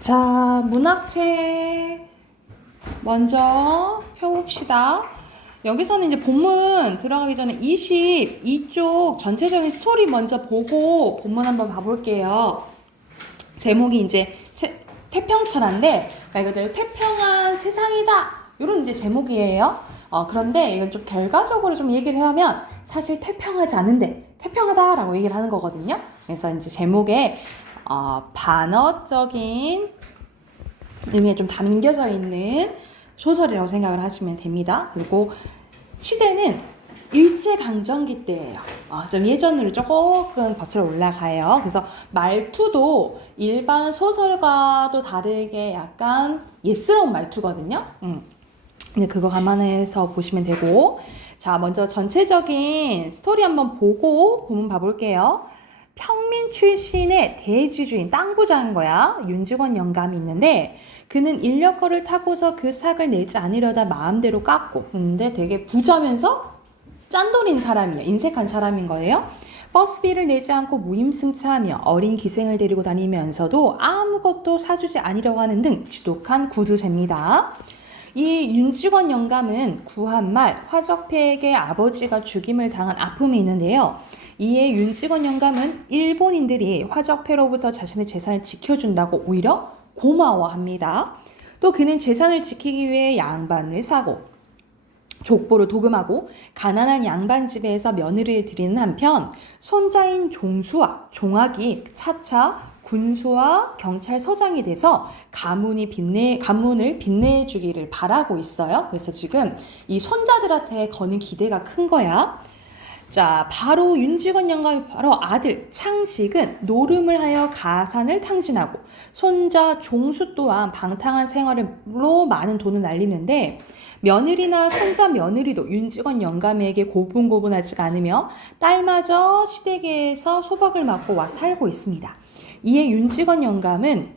자, 문학책 먼저 펴봅시다. 여기서는 이제 본문 들어가기 전에 22쪽 전체적인 스토리 먼저 보고 본문 한번 봐볼게요. 제목이 이제 태평천하인데 말 그대로 태평한 세상이다. 이런 이제 제목이에요. 그런데 이건 좀 결과적으로 좀 얘기를 하면 사실 태평하지 않은데 태평하다라고 얘기를 하는 거거든요. 그래서 이제 제목에 반어적인 의미가 좀 담겨져 있는 소설이라고 생각을 하시면 됩니다. 그리고 시대는 일제강점기 때예요. 좀 예전으로 조금 거슬러 올라가요. 그래서 말투도 일반 소설과도 다르게 약간 예스러운 말투거든요. 근데 그거 감안해서 보시면 되고, 자, 먼저 전체적인 스토리 한번 보고 본문 봐볼게요. 평민 출신의 대지주인 땅 부자인 거야. 윤직원 영감이 있는데 그는 인력거를 타고서 그 삭을 내지 않으려다 마음대로 깎고, 근데 되게 부자면서 짠돌인 사람이에요. 인색한 사람인 거예요. 버스비를 내지 않고 무임승차하며 어린 기생을 데리고 다니면서도 아무것도 사주지 않으려고 하는 등 지독한 구두쇠입니다. 이 윤직원 영감은 구한 말 화적패에게 아버지가 죽임을 당한 아픔이 있는데요. 이에 윤직원 영감은 일본인들이 화적패로부터 자신의 재산을 지켜준다고 오히려 고마워합니다. 또 그는 재산을 지키기 위해 양반을 사고 족보를 도금하고 가난한 양반 집에서 며느리를 드리는 한편 손자인 종수와 종학이 차차 군수와 경찰서장이 돼서 가문을 빛내주기를 바라고 있어요. 그래서 지금 이 손자들한테 거는 기대가 큰 거야. 자, 바로 윤직원 영감의 바로 아들 창식은 노름을 하여 가산을 탕진하고 손자 종수 또한 방탕한 생활로 많은 돈을 날리는데 며느리나 손자 며느리도 윤직원 영감에게 고분고분하지가 않으며 딸마저 시댁에서 소박을 맞고 와 살고 있습니다. 이에 윤직원 영감은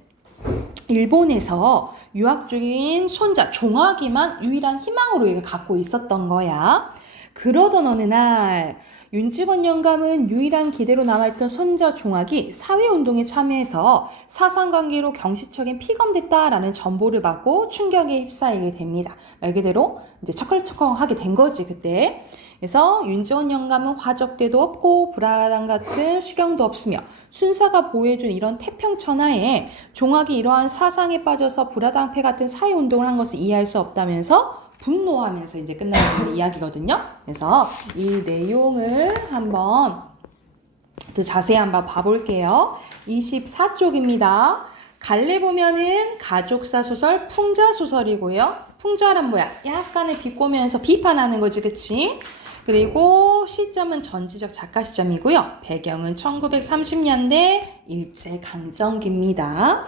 일본에서 유학 중인 손자 종학이만 유일한 희망으로 갖고 있었던 거야. 그러던 어느 날 윤직원 영감은 유일한 기대로 남아있던 손자 종학이 사회운동에 참여해서 사상관계로 경시적인 피감됐다라는 정보를 받고 충격에 휩싸이게 됩니다. 말 그대로 이제 척걸척걸하게 된 거지 그때. 그래서 윤직원 영감은 화적대도 없고 불화당 같은 수령도 없으며 순사가 보여준 이런 태평천하에 종학이 이러한 사상에 빠져서 불화당패 같은 사회운동을 한 것을 이해할 수 없다면서 분노하면서 이제 끝나는 이야기거든요. 그래서 이 내용을 한번 더 자세히 한번 봐볼게요. 24쪽입니다. 갈래 보면은 가족사 소설 풍자 소설이고요. 풍자란 뭐야? 약간의 비꼬면서 비판하는 거지, 그치? 그리고 시점은 전지적 작가 시점이고요. 배경은 1930년대 일제강점기입니다.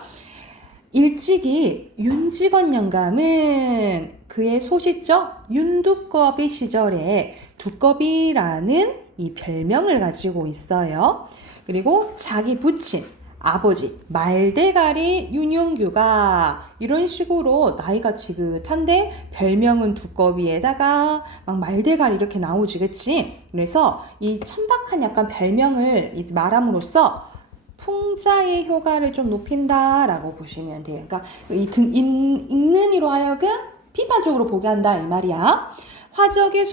일찍이 윤직원 영감은 그의 소시적 윤두꺼비 시절에 두꺼비라는 이 별명을 가지고 있어요. 그리고 자기 부친 아버지 말대가리 윤용규가 이런 식으로 나이가 지긋한데 별명은 두꺼비에다가 막 말대가리 이렇게 나오지, 그치? 그래서 이 천박한 약간 별명을 말함으로써 풍자의 효과를 좀 높인다라고 보시면 돼요. 그러니까 읽는 이로 하여금 비판적으로 보게 한다 이 말이야. 화적의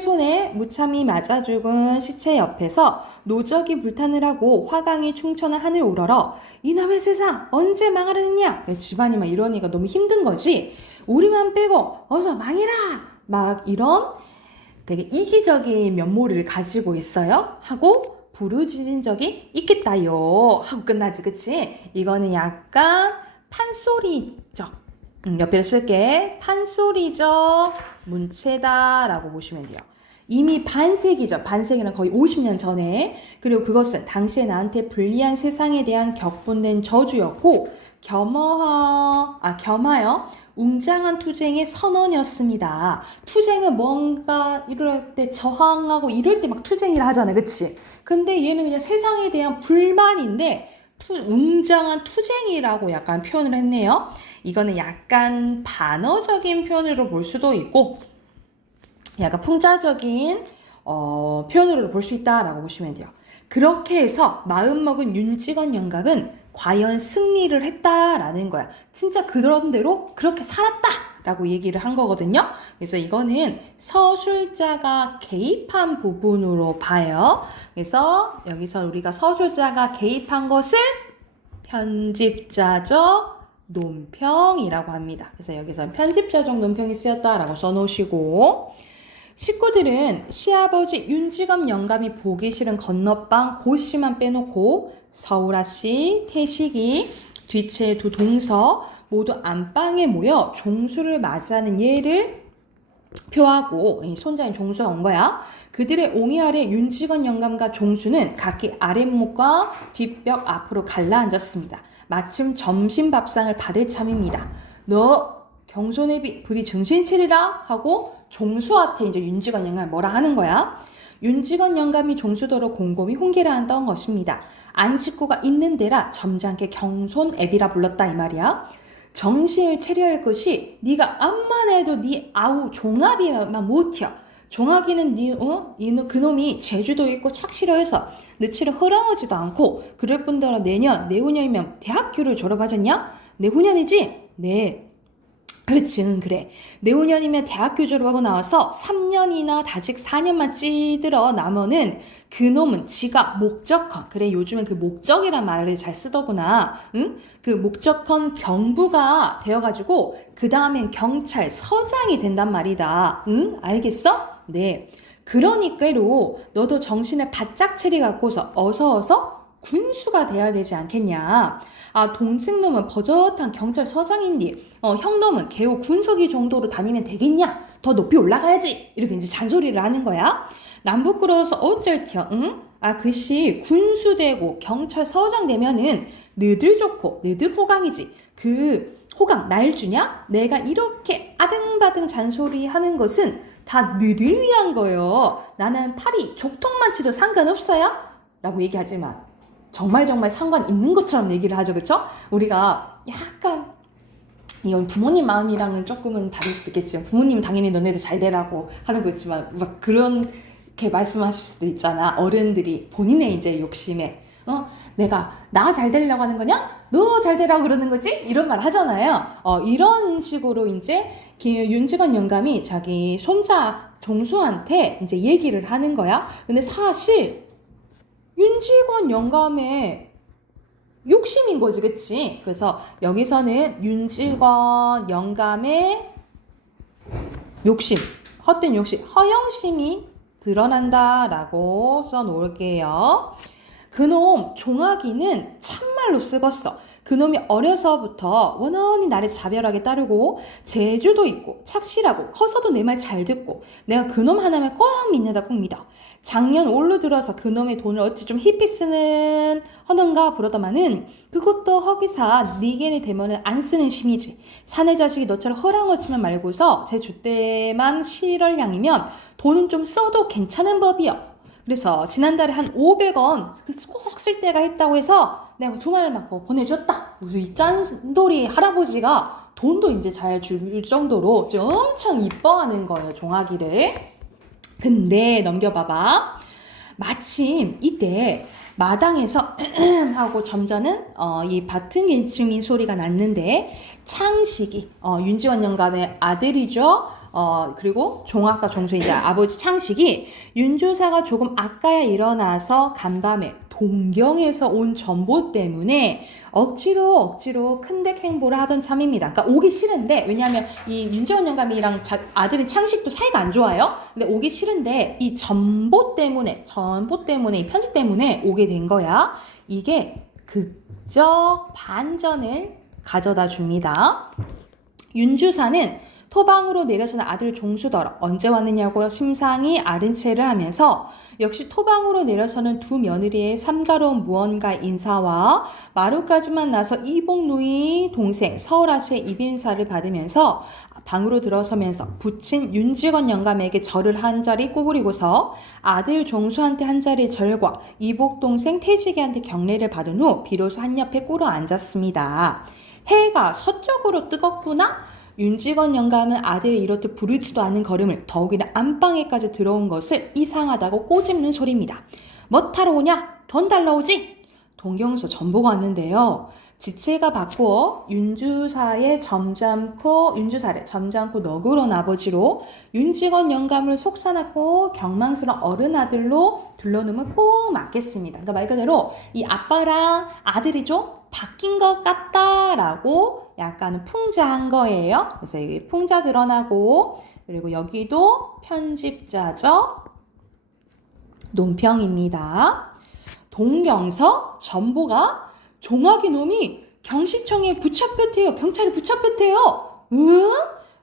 손에 무참히 맞아 죽은 시체 옆에서 노적이 불탄을 하고 화강이 충천한 하늘 우러러 이놈의 세상 언제 망하려느냐. 집안이 막 이러니까 너무 힘든 거지. 우리만 빼고 어서 망해라. 막 이런 되게 이기적인 면모를 가지고 있어요. 하고 부르짖은 적이 있겠다요. 하고 끝나지, 그치? 이거는 약간 판소리적 옆에 쓸게 판소리적 문체다라고 보시면 돼요. 이미 반세기죠. 반세기는 거의 50년 전에. 그리고 그것은 당시에 나한테 불리한 세상에 대한 격분된 저주였고 겸하여 웅장한 투쟁의 선언이었습니다. 투쟁은 뭔가 이럴 때 저항하고 이럴 때 막 투쟁이라 하잖아, 그치? 근데 얘는 그냥 세상에 대한 불만인데 웅장한 투쟁이라고 약간 표현을 했네요. 이거는 약간 반어적인 표현으로 볼 수도 있고 약간 풍자적인 표현으로 볼 수 있다라고 보시면 돼요. 그렇게 해서 마음먹은 윤직원 영감은 과연 승리를 했다라는 거야. 진짜 그런 대로 그렇게 살았다라고 얘기를 한 거거든요. 그래서 이거는 서술자가 개입한 부분으로 봐요. 그래서 여기서 우리가 서술자가 개입한 것을 편집자적 논평이라고 합니다. 그래서 여기서 편집자적 논평이 쓰였다라고 써놓으시고, 식구들은 시아버지 윤지검 영감이 보기 싫은 건너방 고씨만 빼놓고 서울아씨, 태식이, 뒤채 두 동서 모두 안방에 모여 종수를 맞이하는 예를 표하고, 손자인 종수가 온 거야. 그들의 옹이 아래 윤지건 영감과 종수는 각기 아랫목과 뒷벽 앞으로 갈라앉았습니다. 마침 점심 밥상을 받을 참입니다. 너 경손애비 부디 정신 차리라 하고 종수한테 이제 윤지건 영감이 뭐라 하는 거야. 윤지건 영감이 종수더러 곰곰이 훈계를 한던 것입니다. 안 식구가 있는 데라 점잖게 경손애비라 불렀다 이 말이야. 정신을 차려야 할 것이 네가 암만 해도 네 아우 종합이만 못혀. 종합이는 그놈이 제주도에 있고 착실해서 너치를 허랑하지도 않고 그럴 뿐더러 내후년이면 대학교를 졸업하셨냐? 내후년이지? 네. 그렇지, 그래. 내후년이면 대학교 졸업하고 나와서 3년이나 다직 4년만 찌들어 나면은 그놈은 지가 목적헌, 그래 요즘엔 그 목적이란 말을 잘 쓰더구나. 응? 그 목적헌 경부가 되어가지고 그 다음엔 경찰서장이 된단 말이다. 응? 알겠어? 네. 그러니까로 너도 정신을 바짝 차려갖고서 어서 군수가 돼야 되지 않겠냐. 아, 동생놈은 버젓한 경찰서장인데 형놈은 개호 군속이 정도로 다니면 되겠냐? 더 높이 올라가야지. 이렇게 이제 잔소리를 하는 거야. 남 부끄러워서 어쩔 티야, 응? 아, 글씨 군수되고 경찰서장 되면은 너들 좋고 너들 호강이지. 그 호강 날 주냐? 내가 이렇게 아등바등 잔소리 하는 것은 다 너들 위한 거요. 나는 팔이 족통만 치도 상관없어요? 라고 얘기하지만 정말 상관 있는 것처럼 얘기를 하죠. 그쵸? 우리가 약간 이건 부모님 마음이랑은 조금은 다를 수도 있겠지만 부모님은 당연히 너네들 잘 되라고 하는 거지만 막 그렇게 말씀하실 수도 있잖아. 어른들이 본인의 이제 욕심에 내가 나 잘 되려고 하는 거냐? 너 잘 되라고 그러는 거지? 이런 말 하잖아요. 이런 식으로 이제 윤지건 영감이 자기 손자 종수한테 이제 얘기를 하는 거야. 근데 사실 윤지건 영감의 욕심인 거지, 그치? 그래서 여기서는 윤지건 영감의 욕심, 헛된 욕심, 허영심이 드러난다라고 써놓을게요. 그놈 종아기는 참말로 쓰겄어. 그놈이 어려서부터 원원히 나를 자별하게 따르고 재주도 있고 착실하고 커서도 내 말 잘 듣고 내가 그놈 하나만 꼭 믿는다 꼭 믿어. 작년 올로 들어서 그놈의 돈을 어찌 좀 희피 쓰는 허던가 부러더만은 그것도 허기사 니겐이 되면은 안 쓰는 심이지. 사내 자식이 너처럼 허랑어치만 말고서 제 주때만 7월량이면 돈은 좀 써도 괜찮은 법이요. 그래서 지난달에 한 500원 꼭 쓸 때가 있다고 해서 내가 2말 맞고 보내줬다. 그래서 이 짠돌이 할아버지가 돈도 이제 잘 줄 정도로 엄청 이뻐하는 거예요, 종아기를. 근데 넘겨봐봐. 마침 이때 마당에서 하고 점잖은 이 밭은 기침인 소리가 났는데 창식이 윤지원 영감의 아들이죠. 그리고 종아과 종수 이제 아버지 창식이 윤조사가 조금 아까야 일어나서 간밤에 동경에서 온 전보 때문에 억지로 큰덱 행보를 하던 참입니다. 그러니까 오기 싫은데, 왜냐하면 이 윤지원 영감이랑 아들인 창식도 사이가 안 좋아요. 근데 오기 싫은데 이 전보 때문에 이 편지 때문에 오게 된 거야. 이게 극적 반전을 가져다 줍니다. 윤주사는 토방으로 내려서는 아들 종수더러 언제 왔느냐고 심상이 아른 채를 하면서 역시 토방으로 내려서는 두 며느리의 삼가로운 무언가 인사와 마루까지만 나서 이복누이 동생 서울아씨의 입인사를 받으면서 방으로 들어서면서 부친 윤지건 영감에게 절을 한 자리 구부리고서 아들 종수한테 한 자리 절과 이복 동생 태식이한테 경례를 받은 후 비로소 한 옆에 꿇어 앉았습니다. 해가 서쪽으로 뜨겁구나? 윤지건 영감은 아들이 이렇듯 부르지도 않는 걸음을 더욱이나 안방에까지 들어온 것을 이상하다고 꼬집는 소리입니다. 뭐 타러 오냐? 돈 달러 오지? 동경에서 전보가 왔는데요. 지체가 바꾸어 윤주사를 점잖고 너그러운 아버지로 윤직원 영감을 속상하고 경망스러운 어른 아들로 둘러놓으면 꼭 맞겠습니다. 그러니까 말 그대로 이 아빠랑 아들이 좀 바뀐 것 같다라고 약간 풍자한 거예요. 그래서 여기 풍자 드러나고, 그리고 여기도 편집자죠. 논평입니다. 동경서 전보가 종학이 놈이 경시청에 붙잡혔대요. 경찰이 붙잡혔대요. 응?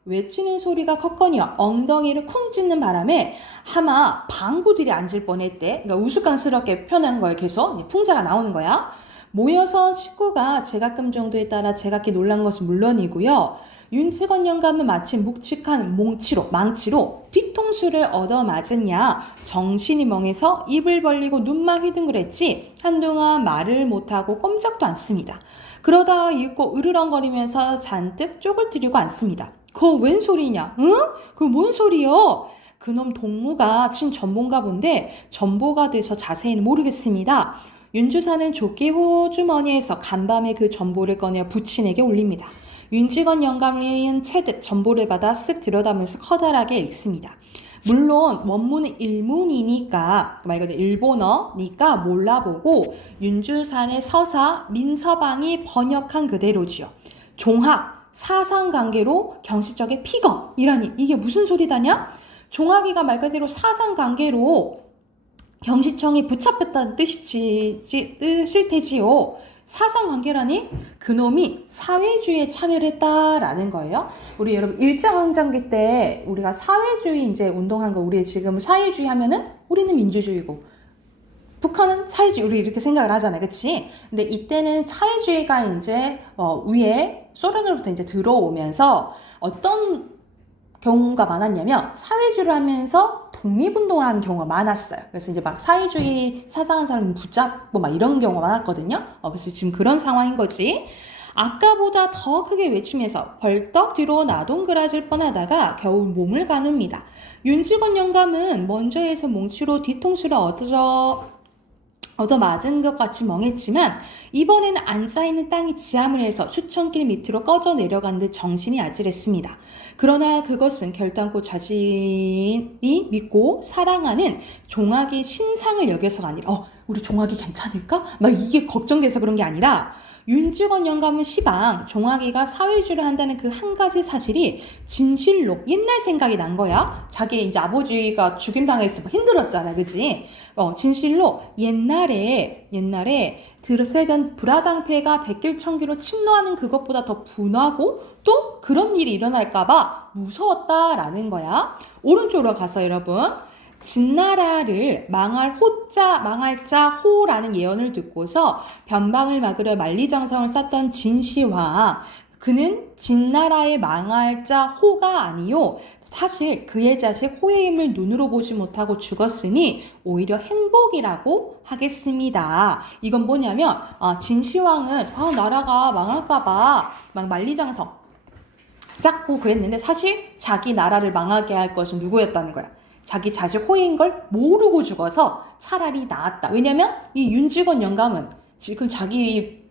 외치는 소리가 컸거니와 엉덩이를 쿵 찢는 바람에 아마 방구들이 앉을 뻔했대. 그러니까 우스꽝스럽게 표현한 거예요. 계속 풍자가 나오는 거야. 모여서 식구가 제각금 정도에 따라 제각기 놀란 것은 물론이고요. 윤직원 영감은 마치 묵직한 망치로 뒤통수를 얻어맞았냐. 정신이 멍해서 입을 벌리고 눈만 휘둥그랬지 한동안 말을 못하고 꼼짝도 않습니다. 그러다가 잊고 으르렁거리면서 잔뜩 쪽을 들이고 앉습니다. 그거 웬 소리냐? 응? 그거 뭔 소리요? 그놈 동무가 친 전보인가 본데 전보가 돼서 자세히는 모르겠습니다. 윤주사는 조끼 호주머니에서 간밤에 그 전보를 꺼내 부친에게 올립니다. 윤직원 영감은 채득 전보를 받아 쓱 들여다보면서 커다랗게 읽습니다. 물론 원문은 일문이니까, 말 그대로 일본어니까 몰라보고 윤주산의 서사 민서방이 번역한 그대로지요. 종학, 사상관계로 경시적의 피검이라니 이게 무슨 소리다냐? 종학이가 말 그대로 사상관계로 경시청이 붙잡혔다는 뜻일 테지요. 사상관계라니 그놈이 사회주의에 참여를 했다라는 거예요. 우리 여러분 일제강점기 때 우리가 사회주의 이제 운동한 거, 우리 지금 사회주의 하면은 우리는 민주주의고 북한은 사회주의, 우리 이렇게 생각을 하잖아요. 그치? 근데 이때는 사회주의가 이제 위에 소련으로부터 이제 들어오면서 어떤 경우가 많았냐면 사회주의를 하면서 독립운동을 하는 경우가 많았어요. 그래서 이제 막 사회주의 사상한 사람 붙잡고 막 이런 경우가 많았거든요. 그래서 지금 그런 상황인 거지. 아까보다 더 크게 외치면서 벌떡 뒤로 나동그라질 뻔하다가 겨우 몸을 가눕니다. 윤직원 영감은 먼저에서 몽치로 뒤통수를 얻어맞은 것 같이 멍했지만 이번에는 앉아있는 땅이 지하문에서 수천길 밑으로 꺼져 내려간 듯 정신이 아찔했습니다. 그러나 그것은 결단코 자신이 믿고 사랑하는 종학의 신상을 여겨서가 아니라 우리 종학이 괜찮을까? 막 이게 걱정돼서 그런 게 아니라 윤직원 영감은 시방 종학이가 사회주의를 한다는 그 한 가지 사실이 진실로 옛날 생각이 난 거야. 자기 이제 아버지가 죽임당해서 힘들었잖아, 그지? 진실로 옛날에 들세던 불화당패가 백길청기로 침노하는 그것보다 더 분하고 또 그런 일이 일어날까봐 무서웠다라는 거야. 오른쪽으로 가서 여러분, 진나라를 망할 자 호라는 예언을 듣고서 변방을 막으려 만리장성을 쌓던 진시황, 그는 진나라의 망할 자 호가 아니요 사실 그의 자식 호의 힘을 눈으로 보지 못하고 죽었으니 오히려 행복이라고 하겠습니다. 이건 뭐냐면 진시황은 나라가 망할까봐 막 만리장성 쌓고 그랬는데 사실 자기 나라를 망하게 할 것은 누구였다는 거야. 자기 자식 호인 걸 모르고 죽어서 차라리 나았다. 왜냐면 이 윤직원 영감은 지금 자기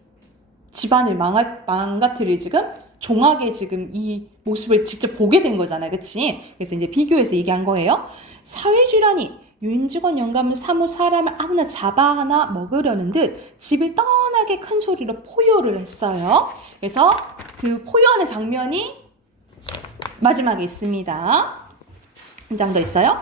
집안을 망가뜨릴 지금 종학의 지금 이 모습을 직접 보게 된 거잖아요. 그치? 그래서 이제 비교해서 얘기한 거예요. 사회주의라니 윤직원 영감은 사뭇 사람을 아무나 잡아 하나 먹으려는 듯 집을 떠나게 큰 소리로 포효를 했어요. 그래서 그 포효하는 장면이 마지막에 있습니다. 한 장 더 있어요.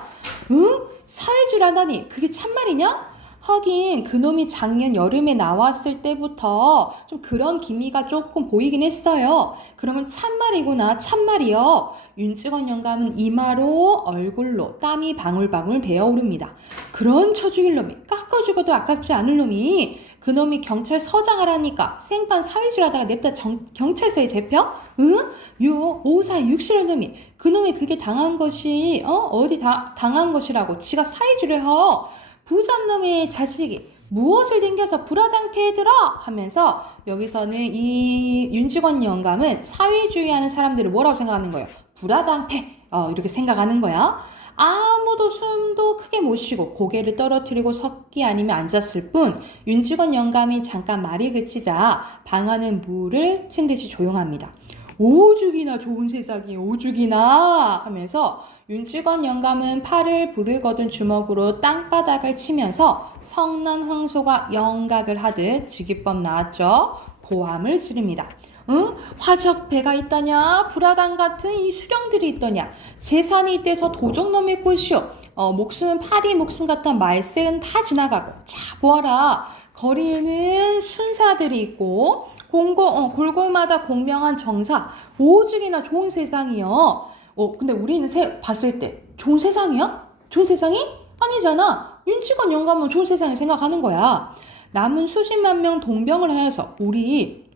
응? 사회주의라다니 그게 참말이냐? 하긴 그놈이 작년 여름에 나왔을 때부터 좀 그런 기미가 조금 보이긴 했어요. 그러면 참말이구나, 참말이요. 윤직원 영감은 이마로 얼굴로 땀이 방울방울 배어오릅니다. 그런 처죽일 놈이, 깎아 죽어도 아깝지 않을 놈이 그놈이 경찰서장을 하니까 생판 사회주의 하다가 냅다 경찰서에 잡혀? 응? 요 5467의 놈이 그놈이 그게 당한 것이 어디 당한 것이라고 지가 사회주의를 허. 부잣놈의 자식이 무엇을 댕겨서 불화당패들어 하면서 여기서는 이 윤직원 영감은 사회주의하는 사람들을 뭐라고 생각하는 거예요? 불화당패 이렇게 생각하는 거야. 아무도 숨도 크게 못 쉬고 고개를 떨어뜨리고 섰기 아니면 앉았을 뿐 윤직원 영감이 잠깐 말이 그치자 방 안은 물을 친 듯이 조용합니다. 오죽이나 좋은 세상이 오죽이나 하면서 윤직원 영감은 팔을 부르거든 주먹으로 땅바닥을 치면서 성난 황소가 영각을 하듯 지기법 나왔죠. 고함을 지릅니다. 응? 화적 배가 있더냐? 불화당 같은 이 수령들이 있더냐? 재산이 이때서 도적놈의 꽃이요. 목숨은 파리 목숨 같은 말세는 다 지나가고 자 보아라. 거리에는 순사들이 있고 골골마다 공명한 정사 오죽이나 좋은 세상이요. 근데 우리는 봤을 때 좋은 세상이야? 좋은 세상이? 아니잖아. 윤직원 영감은 좋은 세상을 생각하는 거야. 남은 수십만 명 동병을 하여서 우리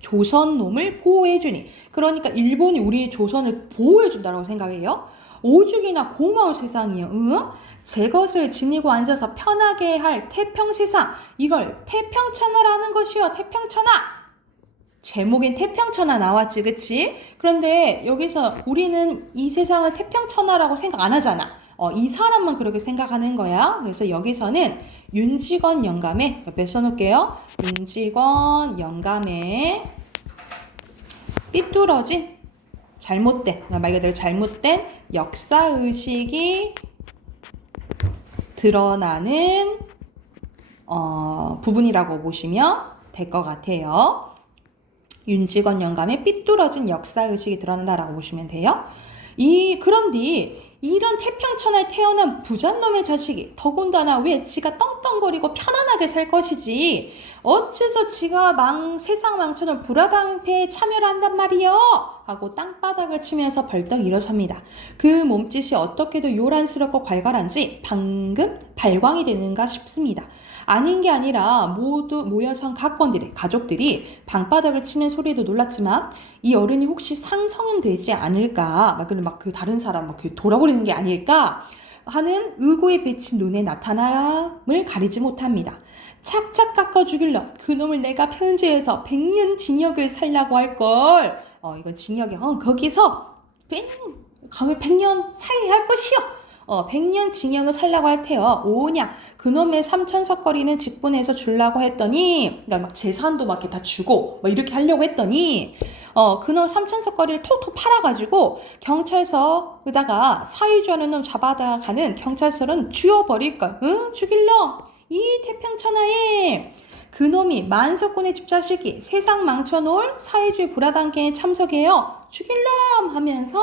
조선 놈을 보호해주니 그러니까 일본이 우리 조선을 보호해준다고 생각해요. 오죽이나 고마운 세상이에요. 응? 제 것을 지니고 앉아서 편하게 할 태평세상 이걸 태평천하라는 것이요. 태평천하. 제목인 태평천하 나왔지 그치? 그런데 여기서 우리는 이 세상을 태평천하라고 생각 안 하잖아. 이 사람만 그렇게 생각하는 거야. 그래서 여기서는 윤직원 영감의 옆에 써놓을게요. 윤직원 영감의 삐뚤어진 잘못된 말 그대로 잘못된 역사의식이 드러나는 부분이라고 보시면 될 것 같아요. 윤직원 영감의 삐뚤어진 역사의식이 드러난다라고 보시면 돼요. 그런데 이런 태평천하에 태어난 부잣놈의 자식이 더군다나 왜 지가 떵떵거리고 편안하게 살 것이지 어째서 지가 세상 망쳐놓은 불화당패에 참여를 한단 말이요 하고 땅바닥을 치면서 벌떡 일어섭니다. 그 몸짓이 어떻게도 요란스럽고 괄괄한지 방금 발광이 되는가 싶습니다. 아닌 게 아니라 모두 모여선 가족들이 방바닥을 치는 소리에도 놀랐지만 이 어른이 혹시 상성은 되지 않을까 막 그 다른 사람 돌아버리는 게 아닐까 하는 의구에 비친 눈에 나타남을 가리지 못합니다. 착착 깎아 죽일러 그놈을 내가 편제해서 100년 징역을 살라고 할걸. 이건 징역이 거기서 100년 살게 할 것이요. 100년 징역을 살라고 할 테요. 오냐 그놈의 삼천석거리는 직분해서 주려고 했더니 그러니까 막 재산도 막 이렇게 다 주고 막 이렇게 하려고 했더니 그놈 삼천석거리를 톡톡 팔아가지고 경찰서에다가 사위주하는 놈 잡아다 가는 경찰서는 죽여버릴까? 응? 죽일러? 이 태평천하에 그놈이 만석군의 집자식이 세상 망쳐놓을 사회주의 불화단계에 참석해요. 죽일럼 하면서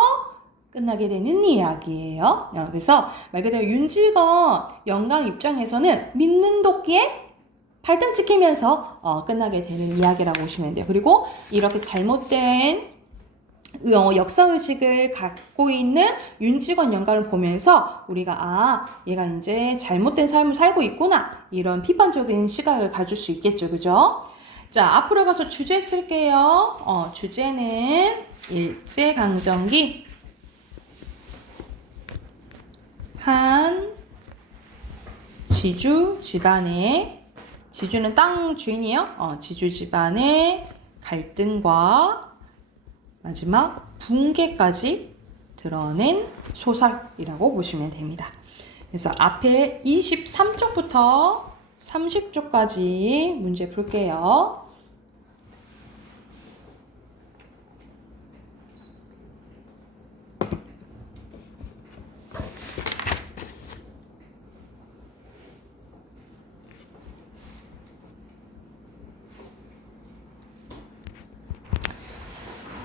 끝나게 되는 이야기예요. 그래서 말 그대로 윤직원 영감 입장에서는 믿는 도끼에 발등 찍히면서 끝나게 되는 이야기라고 보시면 돼요. 그리고 이렇게 잘못된 역사의식을 갖고 있는 윤직원 영감을 보면서 우리가 얘가 이제 잘못된 삶을 살고 있구나 이런 비판적인 시각을 가질 수 있겠죠. 그죠? 자, 앞으로 가서 주제 쓸게요. 주제는 일제강점기 한 지주 집안의 지주는 땅 주인이에요. 지주 집안의 갈등과 마지막 붕괴까지 드러낸 소설이라고 보시면 됩니다. 그래서 앞에 23쪽부터 30쪽까지 문제 풀게요.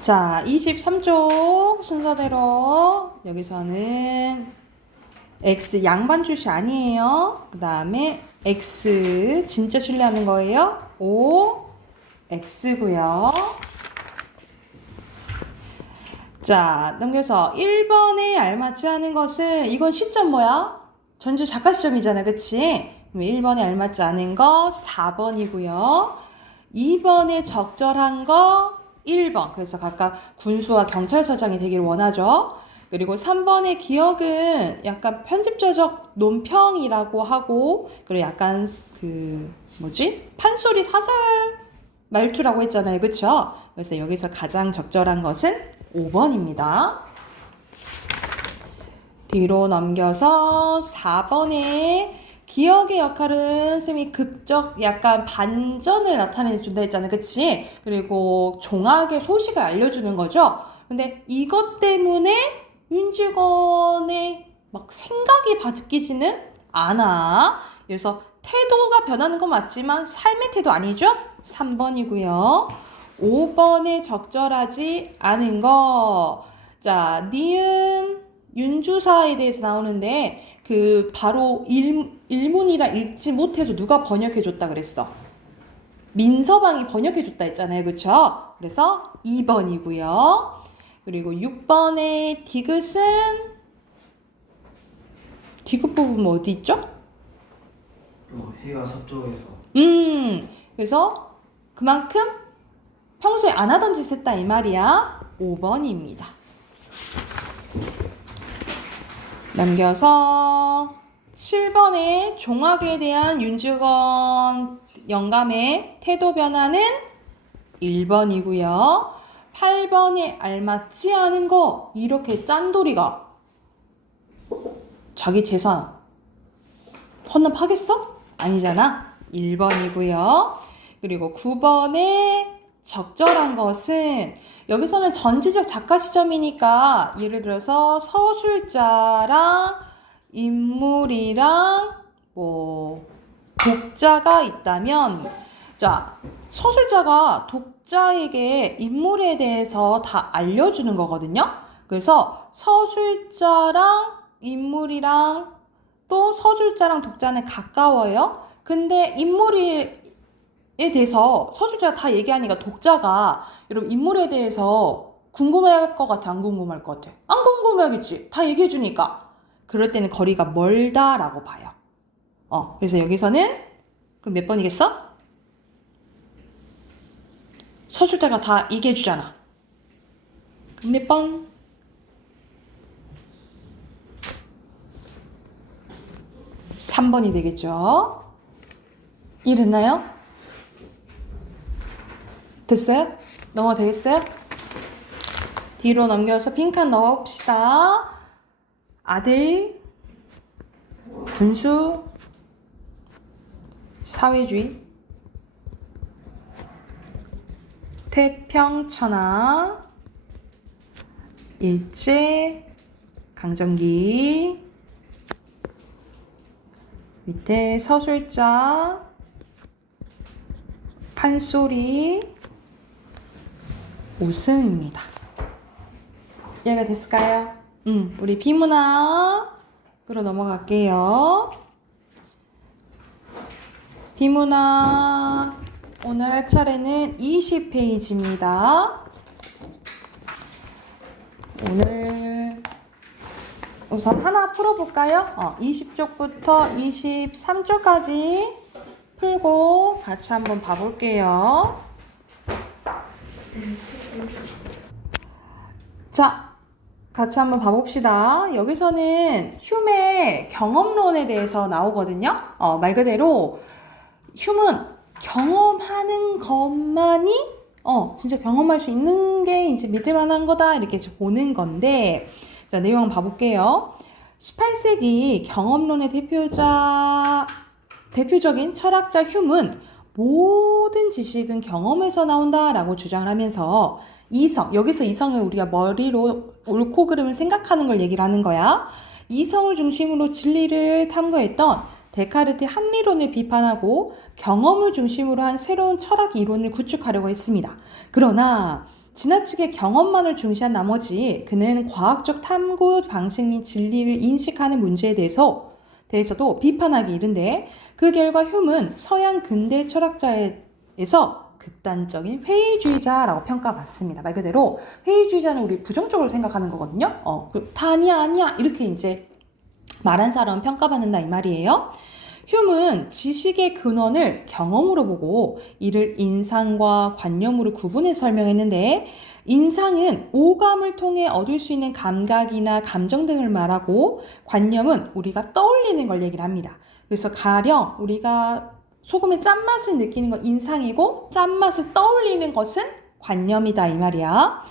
자, 23쪽 순서대로 여기서는 X 양반 주시 아니에요. 그 다음에 X 진짜 출제하는 거예요. O X고요. 자, 넘겨서 1번에 알맞지 않은 것은 이건 시점 뭐야? 전주 작가 시점이잖아. 그치? 1번에 알맞지 않은 거 4번이고요. 2번에 적절한 거 1번. 그래서 각각 군수와 경찰서장이 되기를 원하죠. 그리고 3번의 기억은 약간 편집자적 논평이라고 하고, 그리고 약간 판소리 사설 말투라고 했잖아요. 그쵸? 그래서 여기서 가장 적절한 것은 5번입니다. 뒤로 넘겨서 4번에 기억의 역할은 쌤이 극적 약간 반전을 나타내준다 했잖아요. 그치? 그리고 종합의 소식을 알려주는 거죠. 근데 이것 때문에 윤직원의 막 생각이 바뀌지는 않아. 그래서 태도가 변하는 건 맞지만 삶의 태도 아니죠? 3번이고요. 5번에 적절하지 않은 거. 자, 니은 윤주사에 대해서 나오는데 그 바로 일문이랑 읽지 못해서 누가 번역해줬다 그랬어? 민서방이 번역해줬다 했잖아요. 그쵸? 그래서 2번이고요. 그리고 6번의 디귿은 디귿 부분 어디 있죠? 해가 서쪽에서. 그래서 그만큼 평소에 안 하던 짓 했다 이 말이야. 5번입니다. 넘겨서 7번에 종학에 대한 윤직원 영감의 태도 변화는 1번이고요. 8번에 알맞지 않은 거 이렇게 짠돌이가 자기 재산 헌납하겠어? 아니잖아. 1번이고요. 그리고 9번에 적절한 것은 여기서는 전지적 작가 시점이니까 예를 들어서 서술자랑 인물이랑 뭐 독자가 있다면 자 서술자가 독자에게 인물에 대해서 다 알려주는 거거든요. 그래서 서술자랑 인물이랑 또 서술자랑 독자는 가까워요. 근데 인물에 대해서 서술자가 다 얘기하니까 독자가 여러분 인물에 대해서 궁금해할 것 같아? 안 궁금할 것 같아? 안 궁금해하겠지. 다 얘기해주니까. 그럴 때는 거리가 멀다라고 봐요. 그래서 여기서는 그럼 몇 번이겠어? 서술자가 다 얘기해주잖아. 그럼 몇 번? 3번이 되겠죠. 이해됐나요? 됐어요? 넘어가 되겠어요? 뒤로 넘겨서 빈칸 넣어봅시다. 아들, 군수, 사회주의, 태평천하, 일제, 강점기, 밑에 서술자, 판소리, 웃음입니다. 이해가 됐을까요? 우리 비문학으로 넘어갈게요. 비문학 오늘 할 차례는 20페이지입니다. 오늘 우선 하나 풀어볼까요? 20쪽부터 23쪽까지 풀고 같이 한번 봐볼게요. 자, 같이 한번 봐봅시다. 여기서는 흉의 경험론에 대해서 나오거든요. 말 그대로 흉은 경험하는 것만이 진짜 경험할 수 있는 게 이제 믿을 만한 거다 이렇게 보는 건데 자, 내용 한번 봐볼게요. 18세기 경험론의 대표적인 철학자 휴문 모든 지식은 경험에서 나온다라고 주장을 하면서 이성, 여기서 이성을 우리가 머리로 옳고 그름을 생각하는 걸 얘기를 하는 거야. 이성을 중심으로 진리를 탐구했던 데카르트의 합리론을 비판하고 경험을 중심으로 한 새로운 철학 이론을 구축하려고 했습니다. 그러나 지나치게 경험만을 중시한 나머지 그는 과학적 탐구 방식 및 진리를 인식하는 문제에 대해서도 비판하기 이른데 그 결과 휴문 서양 근대 철학자에서 극단적인 회의주의자라고 평가받습니다. 말 그대로 회의주의자는 우리 부정적으로 생각하는 거거든요. 다 아니야 이렇게 이제 말한 사람 평가받는다 이 말이에요. 휴문 지식의 근원을 경험으로 보고 이를 인상과 관념으로 구분해 설명했는데 인상은 오감을 통해 얻을 수 있는 감각이나 감정 등을 말하고 관념은 우리가 떠올리는 걸 얘기를 합니다. 그래서 가령 우리가 소금의 짠맛을 느끼는 건 인상이고 짠맛을 떠올리는 것은 관념이다 이 말이야.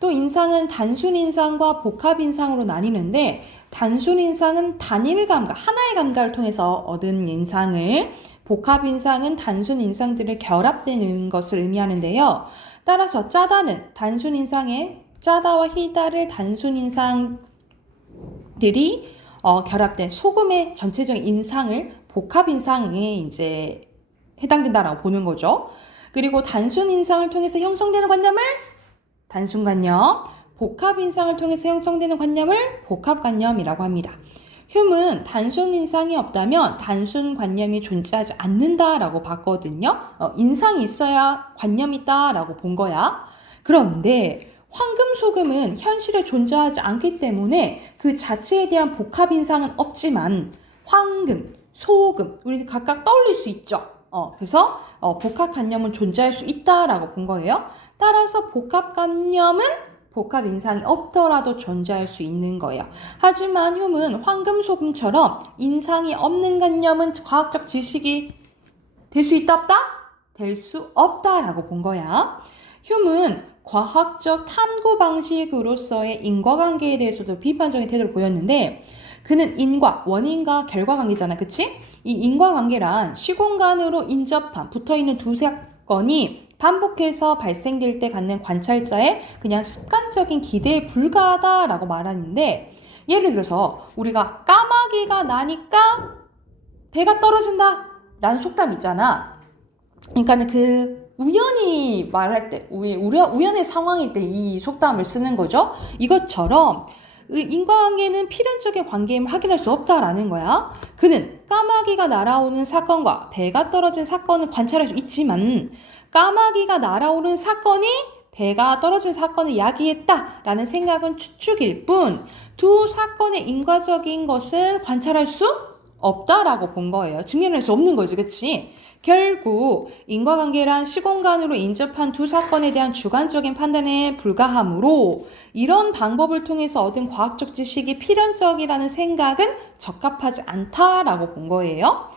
또 인상은 단순 인상과 복합 인상으로 나뉘는데 단순 인상은 단일 감각, 하나의 감각을 통해서 얻은 인상을, 복합 인상은 단순 인상들을 결합되는 것을 의미하는데요. 따라서 짜다는 단순 인상에 짜다와 희다를 단순 인상들이 결합된 소금의 전체적인 인상을 복합 인상에 이제 해당된다라고 보는 거죠. 그리고 단순 인상을 통해서 형성되는 관념을 단순관념, 복합 인상을 통해서 형성되는 관념을 복합관념이라고 합니다. 휴은 단순 인상이 없다면 단순 관념이 존재하지 않는다라고 봤거든요. 인상이 있어야 관념이 있다라고 본 거야. 그런데 황금 소금은 현실에 존재하지 않기 때문에 그 자체에 대한 복합 인상은 없지만 황금, 소금 우리 각각 떠올릴 수 있죠. 그래서 복합관념은 존재할 수 있다라고 본 거예요. 따라서 복합관념은 복합 인상이 없더라도 존재할 수 있는 거예요. 하지만 휴은 황금 소금처럼 인상이 없는 관념은 과학적 지식이 될 수 있다 없다? 될 수 없다라고 본 거야. 휴은 과학적 탐구 방식으로서의 인과관계에 대해서도 비판적인 태도를 보였는데 그는 인과, 원인과 결과관계잖아. 그치? 이 인과관계란 시공간으로 인접한 붙어있는 두 사건이 반복해서 발생될 때 갖는 관찰자의 그냥 습관적인 기대에 불과하다라고 말하는데 예를 들어서 우리가 까마귀가 나니까 배가 떨어진다 라는 속담 있잖아. 그러니까 그 우연히 말할 때 우연의 상황일 때 이 속담을 쓰는 거죠. 이것처럼 인과관계는 필연적인 관계임을 확인할 수 없다라는 거야. 그는 까마귀가 날아오는 사건과 배가 떨어진 사건을 관찰할 수 있지만 까마귀가 날아오는 사건이 배가 떨어진 사건을 야기했다라는 생각은 추측일 뿐 두 사건의 인과적인 것은 관찰할 수 없다라고 본 거예요. 증명할 수 없는 거지, 그치? 결국 인과관계란 시공간으로 인접한 두 사건에 대한 주관적인 판단에 불과하므로 이런 방법을 통해서 얻은 과학적 지식이 필연적이라는 생각은 적합하지 않다라고 본 거예요.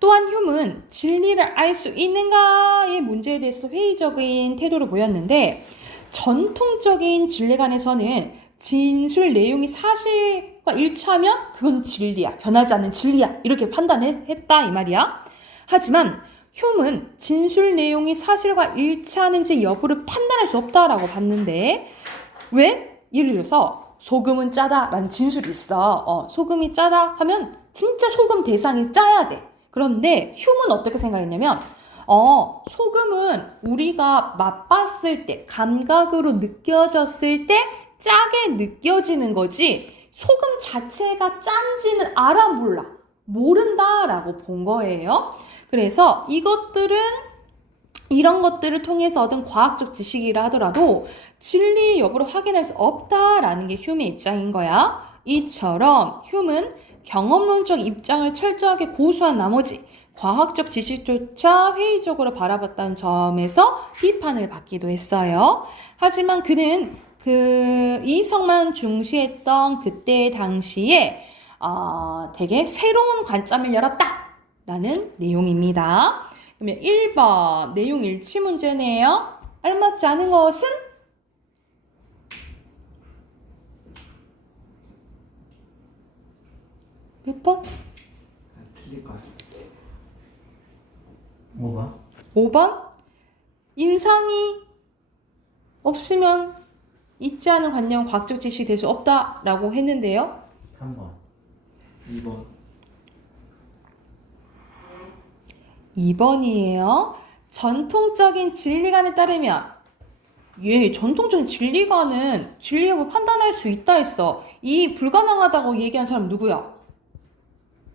또한 휴은 진리를 알 수 있는가의 문제에 대해서 회의적인 태도를 보였는데 전통적인 진리관에서는 진술 내용이 사실과 일치하면 그건 진리야, 변하지 않는 진리야 이렇게 판단했다 이 말이야. 하지만 휴은 진술 내용이 사실과 일치하는지 여부를 판단할 수 없다라고 봤는데 왜? 예를 들어서 소금은 짜다라는 진술이 있어. 소금이 짜다 하면 진짜 소금 대상이 짜야 돼. 그런데 휴은 어떻게 생각했냐면 소금은 우리가 맛봤을 때 감각으로 느껴졌을 때 짜게 느껴지는 거지 소금 자체가 짠지는 알아 몰라 모른다라고 본 거예요. 그래서 이런 것들을 통해서 얻은 과학적 지식이라 하더라도 진리 여부를 확인할 수 없다라는 게 휴의 입장인 거야. 이처럼 휴은 경험론적 입장을 철저하게 고수한 나머지 과학적 지식조차 회의적으로 바라봤다는 점에서 비판을 받기도 했어요. 하지만 그는 그 이성만 중시했던 그때 당시에 되게 새로운 관점을 열었다라는 내용입니다. 그러면 1번 내용 일치 문제네요. 알맞지 않은 것은? 몇 번? 틀릴 것 같습니다. 5번? 5번? 인상이 없으면 있지 않은 관념은 과학적 지식이 될 수 없다라고 했는데요. 3번. 2번. 2번이에요. 전통적인 진리관에 따르면 전통적인 진리관은 진리 여부 판단할 수 있다 했어. 이 불가능하다고 얘기한 사람 누구야?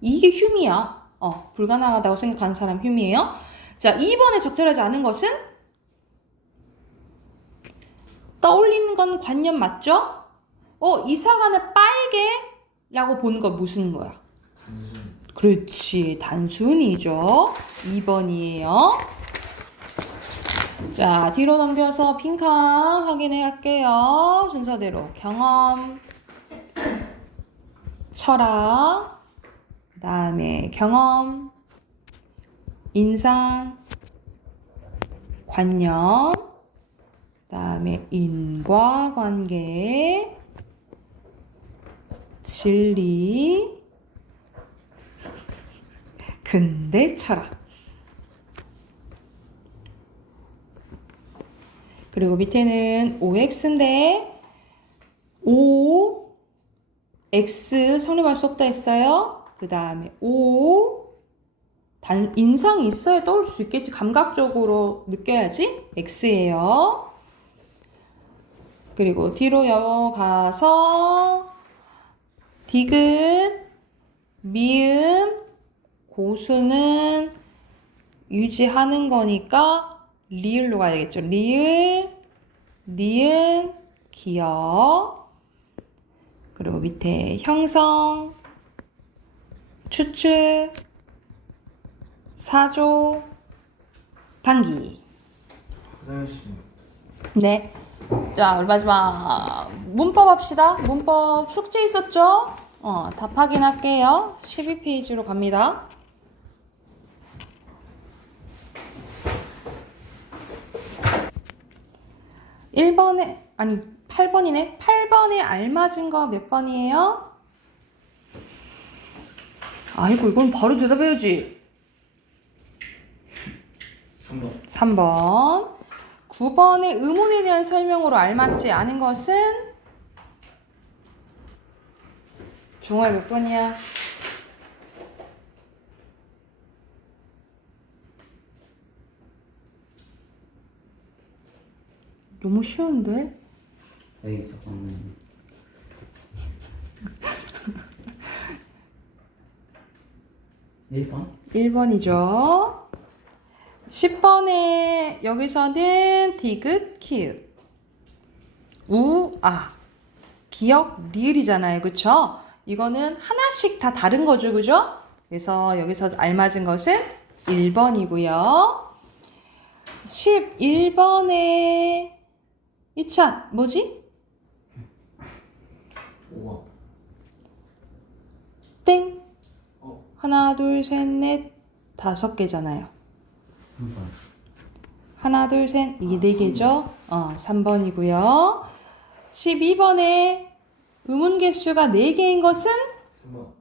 이게 휴미야. 불가능하다고 생각하는 사람 휴미예요. 자, 2번에 적절하지 않은 것은? 떠올리는 건 관념 맞죠? 이사가는 빨개라고 보는 건 무슨 거야? 단순. 그렇지, 단순이죠. 2번이에요. 자, 뒤로 넘겨서 빈칸 확인해 할게요. 순서대로 경험, 철학, 그 다음에 경험, 인상, 관념, 그 다음에 인과관계, 진리, 근대 철학. 그리고 밑에는 OX인데 O, X 성립할 수 없다 했어요. 그 다음에 O, 인상이 있어야 떠올 수 있겠지. 감각적으로 느껴야지. X예요. 그리고 뒤로 이어가서 디귿, 미음, 고수는 유지하는 거니까 리을로 가야겠죠. 리을, 니은, 기역. 그리고 밑에 형성, 추측, 사조, 단기. 고생하셨습니다. 네. 자, 우리 마지막 문법 합시다. 문법 숙제 있었죠? 답 확인할게요. 12페이지로 갑니다. 8번이네. 8번에 알맞은 거 몇 번이에요? 아이고, 이건 바로 대답해야지. 3번. 3번. 9번의 의문에 대한 설명으로 알맞지 않은 것은? 종알 몇 번이야? 너무 쉬운데? 에이 잠깐만. 1번? 1번이죠. 10번에 여기서는 디귿, 키읔, 우, 아. 기역, 리을이잖아요. 그쵸? 이거는 하나씩 다 다른 거죠. 그죠? 그래서 여기서 알맞은 것은 1번이고요. 11번에 이찬 뭐지? 5번. 땡. 어. 하나, 둘, 셋, 넷, 5개잖아요. 3번. 하나, 둘, 셋, 이게 4개죠? 3번이고요. 12번에 의문 개수가 4개인 것은 3번.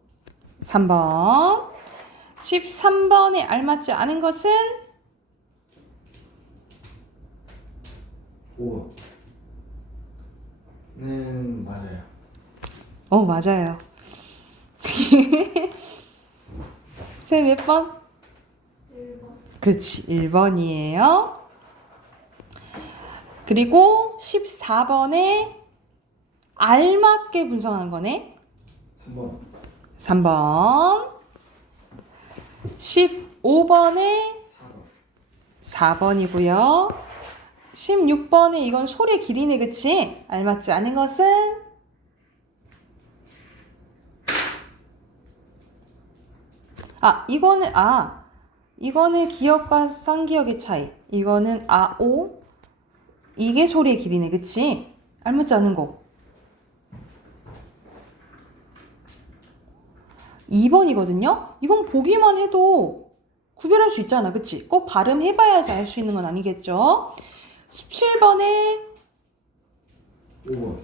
3번. 13번에 알맞지 않은 것은 5번. 는 맞아요. 맞아요. 쌤 몇 번? 1번. 그치, 1번이에요. 그리고 14번에 알맞게 분석한 거네. 3번. 3번. 15번에 4번. 4번이고요. 16번에 이건 소리의 길이네. 그치? 알맞지 않은 것은 이거는 기역과 쌍기역의 차이. 이거는 오. 이게 소리의 길이네. 그치? 알맞지 않은 거. 2번이거든요. 이건 보기만 해도 구별할 수 있잖아. 그치? 꼭 발음해봐야지 알 수 있는 건 아니겠죠? 17번에 5번.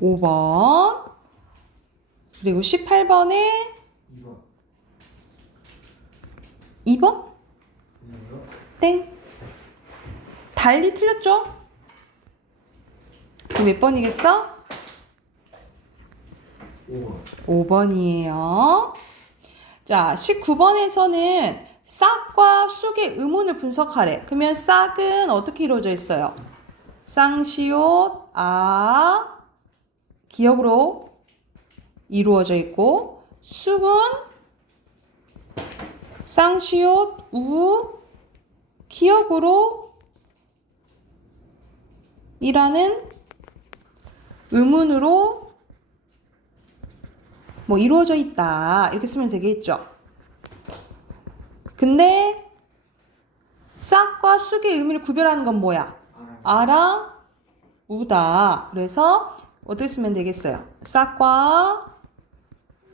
5번. 그리고 18번에 2번. 2번? 아니요. 땡. 달리 틀렸죠? 그럼 몇 번이겠어? 5번. 5번이에요. 자, 19번에서는 싹과 쑥의 의문을 분석하래. 그러면 싹은 어떻게 이루어져 있어요? 쌍시옷, 기역으로 이루어져 있고, 쑥은 쌍시옷, 기역으로 이라는 의문으로 이루어져 있다. 이렇게 쓰면 되겠죠. 근데 싹과 쑥의 의미를 구별하는 건 뭐야? 아라, 우다. 그래서 어떻게 쓰면 되겠어요? 싹과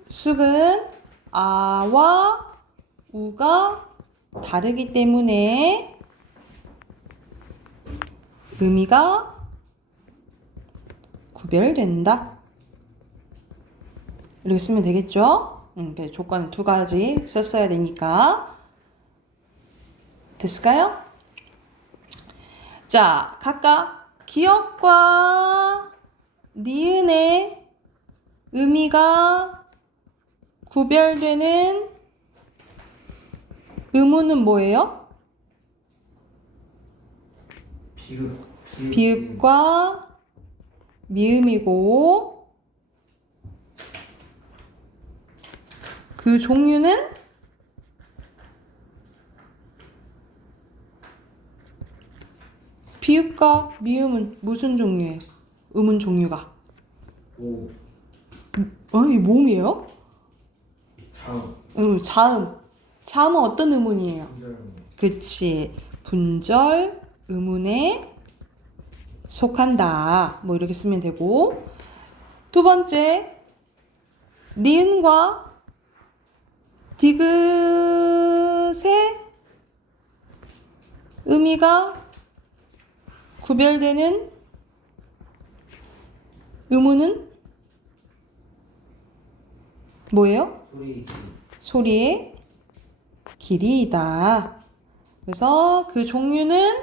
쑥은 아와 우가 다르기 때문에 의미가 구별된다. 이렇게 쓰면 되겠죠? 조건 두 가지 썼어야 되니까. 됐을까요? 자, 각각 기역과 니은의 의미가 구별되는 의문은 뭐예요? 비읍과 미음이고, 그 종류는 비읍과 미음은 무슨 종류예요? 음은 종류가. 오. 이 모음이에요? 자음. 자음. 자음은 어떤 음운이에요? 분자음. 그치. 분절 음운에 속한다. 뭐 이렇게 쓰면 되고. 두 번째, 니은과 디귿의 의미가 구별되는 의문은 뭐예요? 소리의 길이이다. 그래서 그 종류는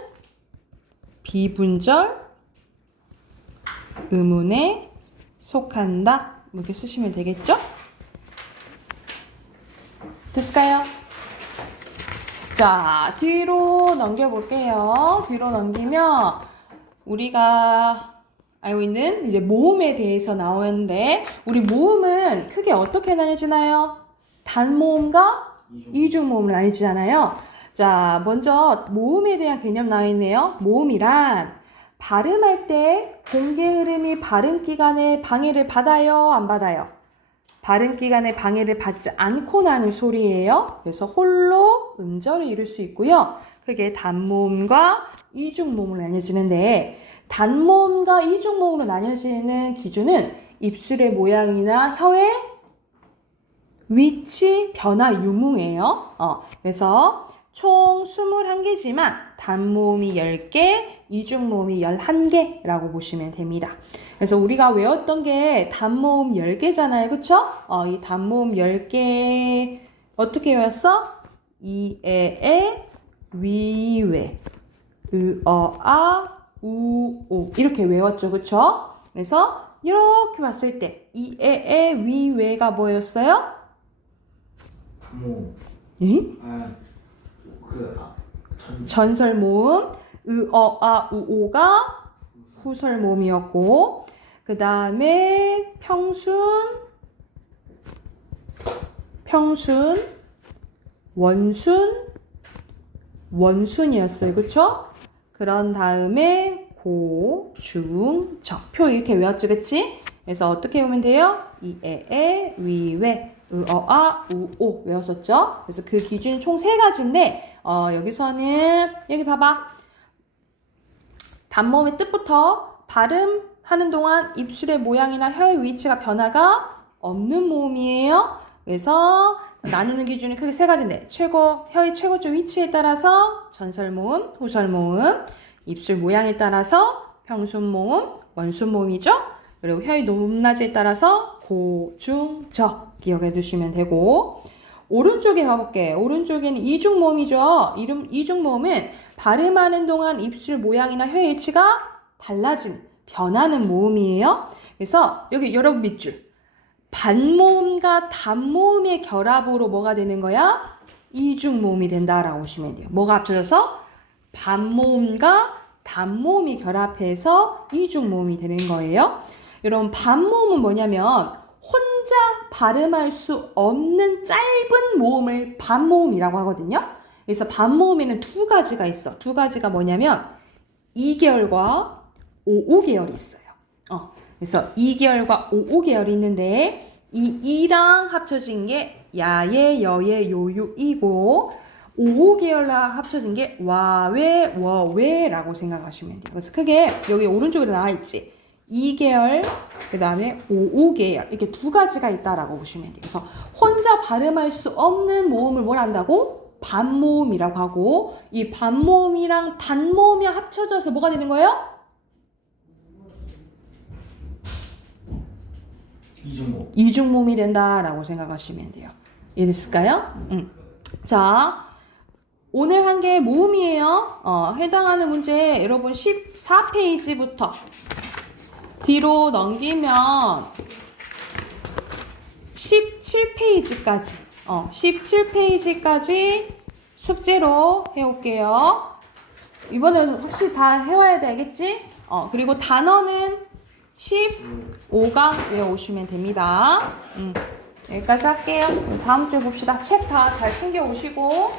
비분절 의문에 속한다. 이렇게 쓰시면 되겠죠? 됐을까요? 자, 뒤로 넘겨볼게요. 뒤로 넘기면 우리가 알고 있는 이제 모음에 대해서 나오는데, 우리 모음은 크게 어떻게 나뉘어지나요? 단모음과 이중모음으로 나뉘어지잖아요. 자, 먼저 모음에 대한 개념 나와 있네요. 모음이란 발음할 때 공개 흐름이 발음기관의 방해를 받아요, 안 받아요? 발음기관의 방해를 받지 않고 나는 소리예요. 그래서 홀로 음절을 이룰 수 있고요. 그게 단모음과 이중모음으로 나뉘어지는데, 단모음과 이중모음으로 나뉘어지는 기준은 입술의 모양이나 혀의 위치 변화 유무예요. 그래서 총 21개지만 단모음이 10개, 이중모음이 11개라고 보시면 됩니다. 그래서 우리가 외웠던 게 단모음 10개잖아요. 그쵸? 이 단모음 10개 어떻게 외웠어? 이, 에, 위, 웨, 아, 우, 오 이렇게 외웠죠. 그쵸? 그래서 이렇게 봤을 때 이, 에, 위, 웨가 뭐였어요? 단모음. 응? 전설 모음, 아, 우, 오가 후설 모음이었고, 그 다음에 평순, 원순이었어요. 그쵸? 그런 다음에 고, 중, 적. 표 이렇게 외웠지, 그치? 그래서 어떻게 외우면 돼요? 이, 에, 위, 웨, 아, 우, 오 외웠었죠? 그래서 그 기준이 총 3가지인데, 여기서는, 여기 봐봐. 단모음의 뜻부터 발음하는 동안 입술의 모양이나 혀의 위치가 변화가 없는 모음이에요. 그래서 나누는 기준이 크게 3가지인데, 혀의 최고점 위치에 따라서 전설모음, 후설모음, 입술 모양에 따라서 평순모음, 원순모음이죠. 그리고 혀의 높낮이에 따라서 고, 중, 적 기억해 두시면 되고, 오른쪽에 가볼게. 오른쪽에는 이중모음이죠. 이중모음은 발음하는 동안 입술 모양이나 혀의 위치가 달라진, 변하는 모음이에요. 그래서 여기 여러분 밑줄. 반모음과 단모음의 결합으로 뭐가 되는 거야? 이중모음이 된다라고 보시면 돼요. 뭐가 합쳐져서? 반모음과 단모음이 결합해서 이중모음이 되는 거예요. 여러분, 반모음은 뭐냐면 혼자 발음할 수 없는 짧은 모음을 반모음이라고 하거든요. 그래서 반모음에는 2가지가 있어. 2가지가 뭐냐면 2계열과 5우계열이 있어요. 그래서 2계열과 5우계열이 있는데, 이 2랑 합쳐진 게 야예, 여예, 요유이고, 5우계열랑 합쳐진 게 와외, 워외라고 생각하시면 돼요. 그래서 크게 여기 오른쪽으로 나와 있지. 2계열, 그 다음에 5우계열, 이렇게 2가지가 있다라고 보시면 돼요. 그래서 혼자 발음할 수 없는 모음을 뭘 한다고? 반모음이라고 하고, 이 반모음이랑 단모음이 합쳐져서 뭐가 되는 거예요? 이중모. 이중몸이 된다라고 생각하시면 돼요. 이해됐을까요? 자, 오늘 한 게 모음이에요. 해당하는 문제 여러분 14페이지부터 뒤로 넘기면 17페이지까지 17페이지까지 숙제로 해올게요. 이번에는 확실히 다 해와야 돼, 알겠지? 그리고 단어는 15강 외워오시면 됩니다. 여기까지 할게요. 다음 주에 봅시다. 책 다 잘 챙겨 오시고.